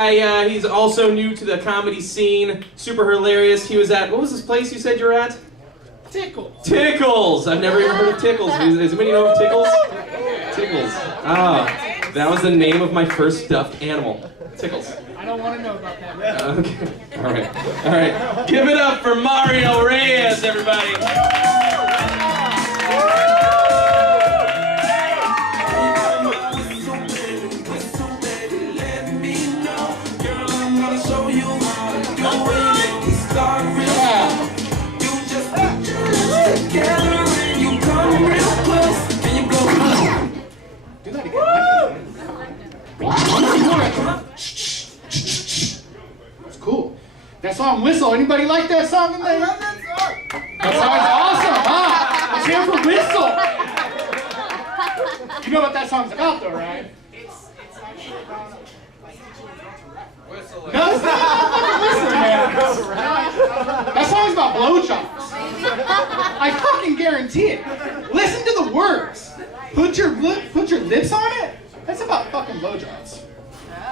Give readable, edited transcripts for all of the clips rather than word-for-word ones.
He's also new to the comedy scene, super hilarious. He was at, what was this place you said you were at? Tickles! I've never even heard of Tickles. Does anybody know of Tickles? Tickles. Ah, that was the name of my first stuffed animal. Tickles. I don't want to know about that. Okay. All right. Give it up for Mario Reyes, everybody. Do that again. That's cool. That song, Whistle. Anybody like that song in there? I love that song. That song's awesome, huh? Let's hear for Whistle. You know what that song's about, though, right? It's actually about like Whistle. No, it's not Whistler, man. That song's about blowjobs. I fucking guarantee it. Listen to the words. Put your lips on it. That's about fucking blowjobs.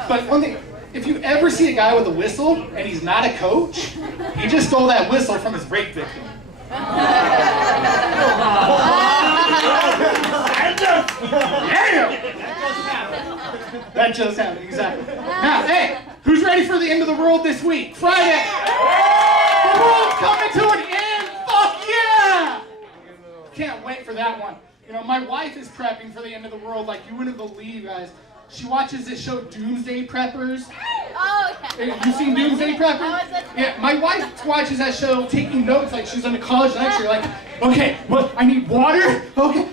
But one thing, if you ever see a guy with a whistle and he's not a coach, he just stole that whistle from his rape victim. That just happened, exactly. Now, hey, who's ready for the end of the world this week? Friday. The world's coming to an end. Fuck yeah! Can't wait for that one. You know, my wife is prepping for the end of the world like you wouldn't believe, guys. She watches this show, Doomsday Preppers. Oh, yeah. You seen Doomsday Preppers? Yeah, my wife watches that show taking notes like she's in a college lecture. Like, okay, well, I need water. Okay,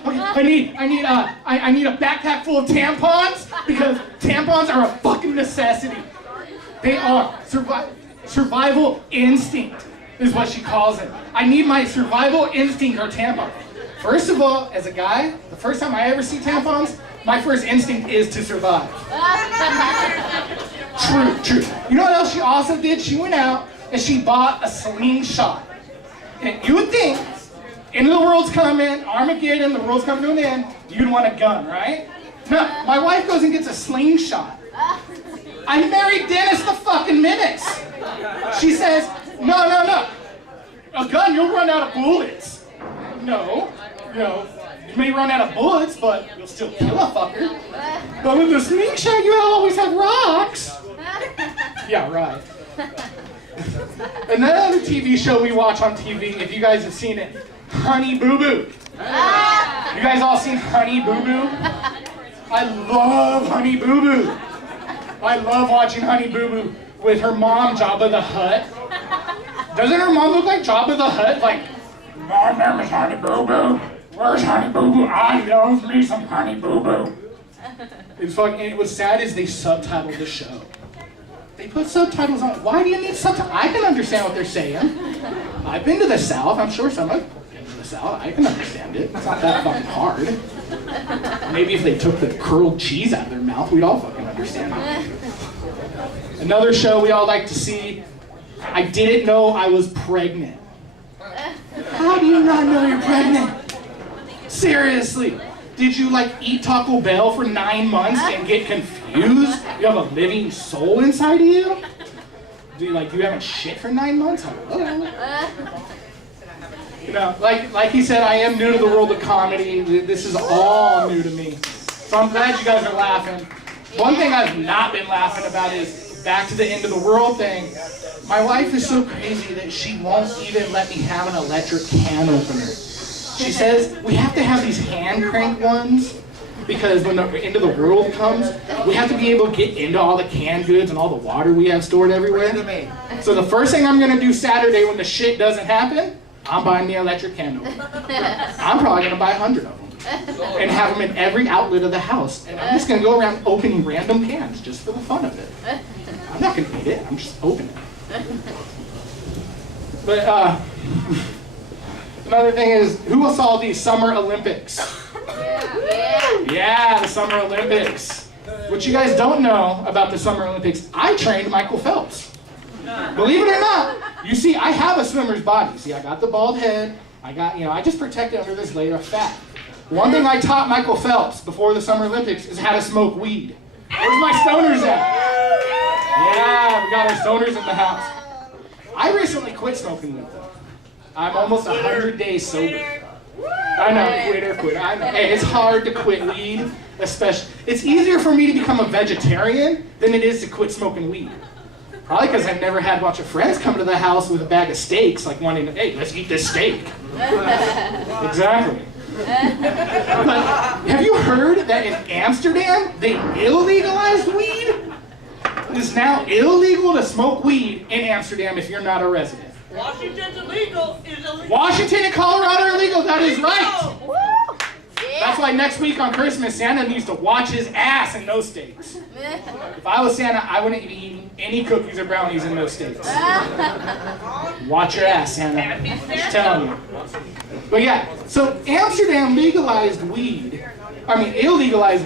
I need a backpack full of tampons because tampons are a fucking necessity. They are. Survival instinct is what she calls it. I need my survival instinct or tampon. First of all, as a guy, the first time I ever see tampons, my first instinct is to survive. True. You know what else she also did? She went out and she bought a slingshot. And you would think, end of the world's coming, Armageddon, the world's coming to an end, you'd want a gun, right? No, my wife goes and gets a slingshot. I married Dennis the fucking Menace. She says, no. A gun, you'll run out of bullets. No. You may run out of bullets, but you'll still kill a fucker. But with the slingshot, you always have rocks. Yeah, right. Another TV show we watch on TV, if you guys have seen it, Honey Boo Boo. You guys all seen Honey Boo Boo? I love Honey Boo Boo. I love watching Honey Boo Boo with her mom, Jabba the Hutt. Doesn't her mom look like Jabba the Hutt? Like, my name is Honey Boo Boo. Where's Honey Boo Boo? I love me some Honey Boo Boo. It's fucking. And what's sad is they subtitled the show. They put subtitles on. Why do you need subtitles? I can understand what they're saying. I've been to the South. I'm sure some of you have been to the South. I can understand it. It's not that fucking hard. Maybe if they took the curled cheese out of their mouth, we'd all fucking understand it. Another show we all like to see. I didn't know I was pregnant. How do you not know you're pregnant? Seriously, did you like eat Taco Bell for 9 months and get confused? You have a living soul inside of you? Do you haven't shit for 9 months? Hello? You know, like he said, I am new to the world of comedy. This is all new to me. So I'm glad you guys are laughing. One thing I've not been laughing about is back to the end of the world thing. My wife is so crazy that she won't even let me have an electric can opener. She says we have to have these hand crank ones because when the end of the world comes, we have to be able to get into all the canned goods and all the water we have stored everywhere. So the first thing I'm going to do Saturday when the shit doesn't happen, I'm buying the electric can opener. I'm probably going to buy 100 of them and have them in every outlet of the house. And I'm just going to go around opening random cans just for the fun of it. I'm not going to eat it. I'm just opening it. But another thing is, who saw the Summer Olympics? Yeah, the Summer Olympics. What you guys don't know about the Summer Olympics, I trained Michael Phelps. Believe it or not, you see, I have a swimmer's body. See, I got the bald head. I just protect it under this layer of fat. One thing I taught Michael Phelps before the Summer Olympics is how to smoke weed. Where's my stoners at? got our stoners in the house. I recently quit smoking weed though. I'm almost 100 days sober. I know, quit. I know. Hey, it's hard to quit weed, especially. It's easier for me to become a vegetarian than it is to quit smoking weed. Probably because I've never had a bunch of friends come to the house with a bag of steaks, like wanting to, hey, let's eat this steak. Exactly. But have you heard that in Amsterdam, they illegalized weed? It is now illegal to smoke weed in Amsterdam if you're not a resident. Washington's illegal. Washington and Colorado are illegal, that is right. Woo! That's why next week on Christmas, Santa needs to watch his ass in those steaks. If I was Santa, I wouldn't be eating any cookies or brownies in those steaks. Watch your ass, Santa. Just telling you. But yeah, so Amsterdam legalized weed. I mean, illegalized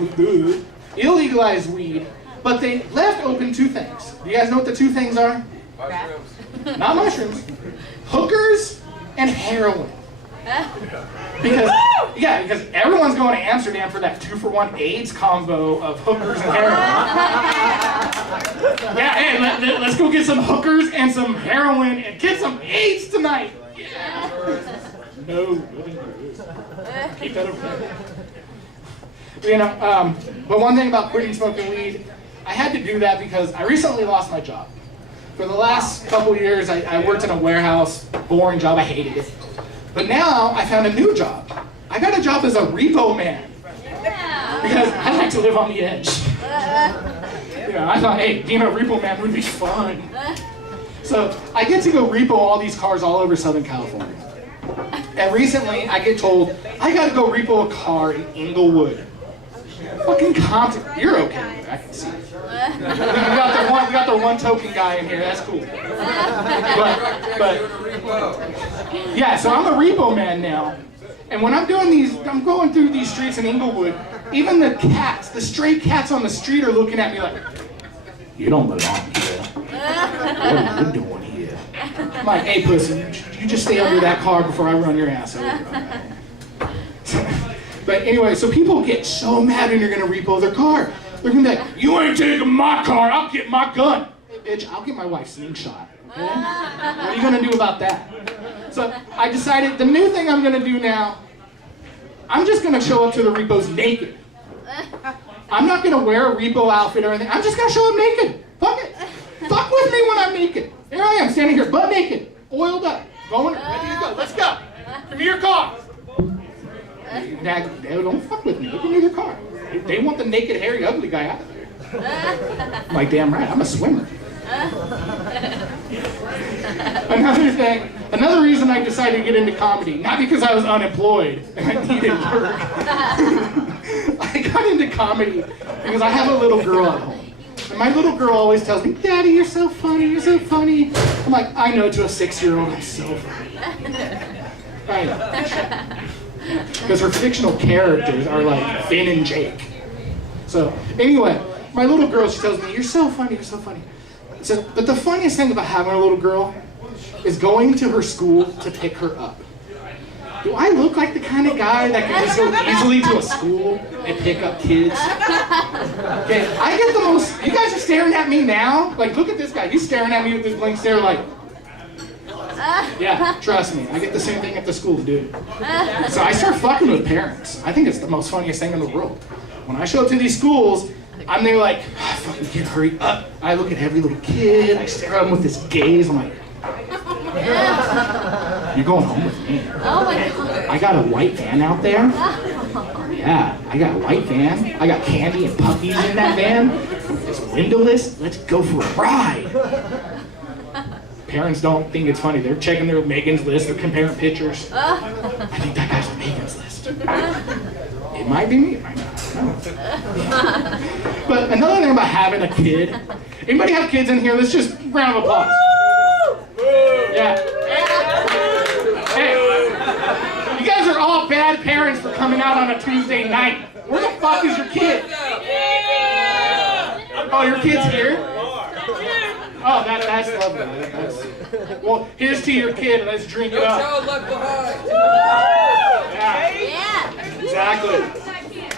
weed, but they left open two things. Do you guys know what the two things are? Mushrooms. Not mushrooms. Hookers and heroin. Because everyone's going to Amsterdam for that 2-for-1 AIDS combo of hookers and heroin. Yeah, hey, let's go get some hookers and some heroin and get some AIDS tonight. Yeah. No. Keep that okay. You know, but one thing about quitting smoking weed, I had to do that because I recently lost my job. For the last couple years, I worked in a warehouse, boring job, I hated it. But now I found a new job. I got a job as a repo man. Because I like to live on the edge. I thought, hey, being a repo man would be fun. So I get to go repo all these cars all over Southern California. And recently I get told, I gotta go repo a car in Inglewood. Fucking Compton. You're okay with it, I can see. We got the one token guy in here, that's cool. But yeah, so I'm a repo man now. And when I'm going through these streets in Inglewood, even the cats, the stray cats on the street are looking at me like, you don't belong here. What are you doing here? I'm like, hey pussy, you just stay under that car before I run your ass over. But anyway, so people get so mad when you're gonna repo their car. They're gonna be like, you ain't taking my car, I'll get my gun. Hey bitch, I'll get my wife's slingshot. Okay? What are you gonna do about that? So I decided the new thing I'm gonna do now, I'm just gonna show up to the repos naked. I'm not gonna wear a repo outfit or anything, I'm just gonna show up naked. Fuck it. Fuck with me when I'm naked. Here I am, standing here, butt naked, oiled up, going, ready to go, let's go. Give me your car. They don't fuck with me, give me their car. They want the naked, hairy, ugly guy out of there. I'm like, damn right, I'm a swimmer. Another reason I decided to get into comedy, not because I was unemployed and I needed work. I got into comedy because I have a little girl at home. And my little girl always tells me, Daddy, you're so funny, you're so funny. I'm like, I know, to a 6-year-old, I'm so funny. I know. Because her fictional characters are like Finn and Jake. So anyway, my little girl, she tells me, you're so funny, you're so funny. So, but the funniest thing about having a little girl is going to her school to pick her up. Do I look like the kind of guy that can just go easily to a school and pick up kids? Okay, I get the most, you guys are staring at me now? Like, look at this guy, he's staring at me with this blank stare like, yeah, trust me, I get the same thing at the school, dude. So I start fucking with parents. I think it's the most funniest thing in the world. When I show up to these schools, I'm there like, oh, fucking kid, hurry up. I look at every little kid, I stare at them with this gaze, I'm like, you're going home with me. Oh my God. I got a white van out there. Yeah, I got a white van. I got candy and puppies in that van. It's windowless, let's go for a ride. Parents don't think it's funny. They're checking their Megan's list. They're comparing pictures. I think that guy's on Megan's list. It might be me. It might not. No. But another thing about having a kid. Anybody have kids in here? Let's just round of applause. Yeah. Hey, you guys are all bad parents for coming out on a Tuesday night. Where the fuck is your kid? Oh, your kid's here? Oh, that's lovely. Well, here's to your kid. Let's drink it up. No child left behind. Yeah, exactly.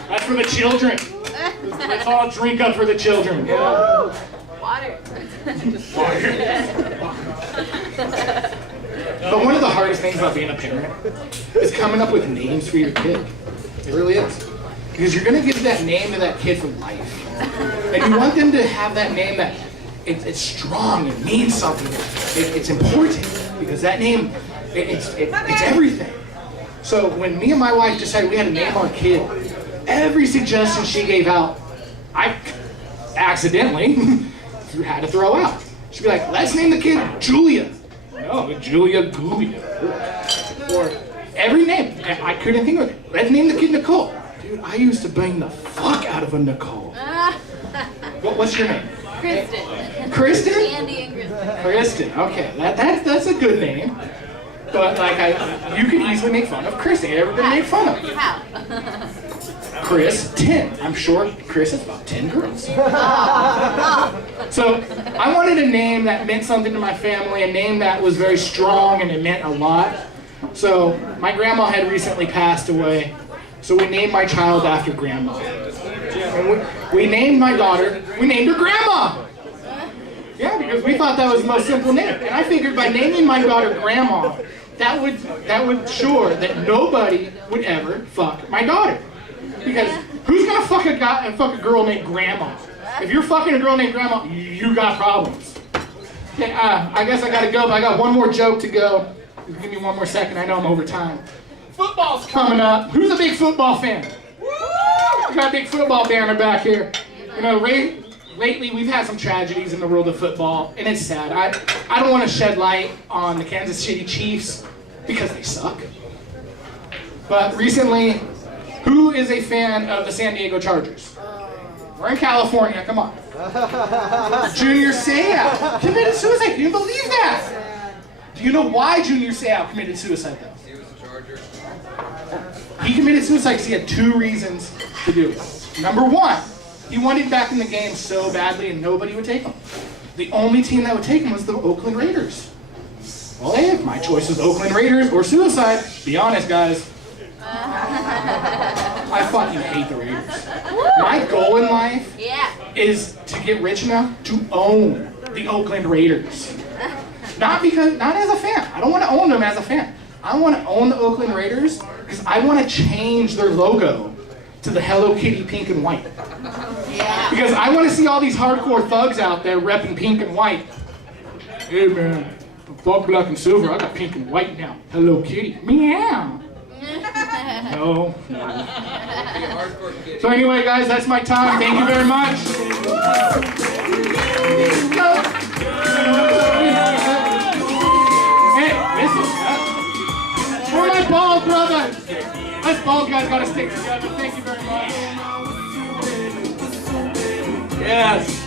That's for the children. Let's all drink up for the children. Water. But one of the hardest things about being a parent is coming up with names for your kid. It really is. Because you're going to give that name to that kid for life. And you want them to have that name that it's strong, it means something, it's important. Because that name, it's everything. So when me and my wife decided we had to name our kid, every suggestion she gave out, I accidentally had to throw out. She'd be like, let's name the kid Julia. No, Julia Gulia. Or every name. I couldn't think of it. Let's name the kid Nicole. Dude, I used to bang the fuck out of a Nicole. What's your name? Kristen. Kristen? Andy and Kristen. Kristen, okay. That's a good name. But like you could easily make fun of Kristen. You ever been made fun of? How? Chris, 10. I'm sure Chris has about 10 girls. So I wanted a name that meant something to my family, a name that was very strong and it meant a lot. So my grandma had recently passed away, so we named my child after grandma. And we named my daughter, we named her Grandma. Yeah, because we thought that was the most simple name. And I figured by naming my daughter Grandma, that would ensure that nobody would ever fuck my daughter. Because who's gonna fuck a guy and fuck a girl named Grandma? If you're fucking a girl named Grandma, you got problems. Okay, I guess I gotta go, but I got one more joke to go. Give me one more second, I know I'm over time. Football's coming up. Who's a big football fan? We got a big football banner back here. You know, lately we've had some tragedies in the world of football, and it's sad. I don't want to shed light on the Kansas City Chiefs because they suck. But recently, who is a fan of the San Diego Chargers? We're in California, come on. Junior Seau committed suicide. Can you believe that? Do you know why Junior Seau committed suicide though? He was a Charger. He committed suicide because he had 2 reasons to do it. Number 1, he wanted back in the game so badly and nobody would take him. The only team that would take him was the Oakland Raiders. Well, hey, my choice was Oakland Raiders or suicide. Be honest, guys. I fucking hate the Raiders. My goal in life is to get rich enough to own the Oakland Raiders. Not as a fan. I don't want to own them as a fan. I want to own the Oakland Raiders because I want to change their logo to the Hello Kitty pink and white. Yeah. Because I want to see all these hardcore thugs out there repping pink and white. Hey man, fuck black and silver, I got pink and white now. Hello Kitty. Meow. No. So anyway, guys, that's my time. Thank you very much. Hey, listen. For my bald brothers. Us bald guys gotta stick together. Thank you very much. Yes.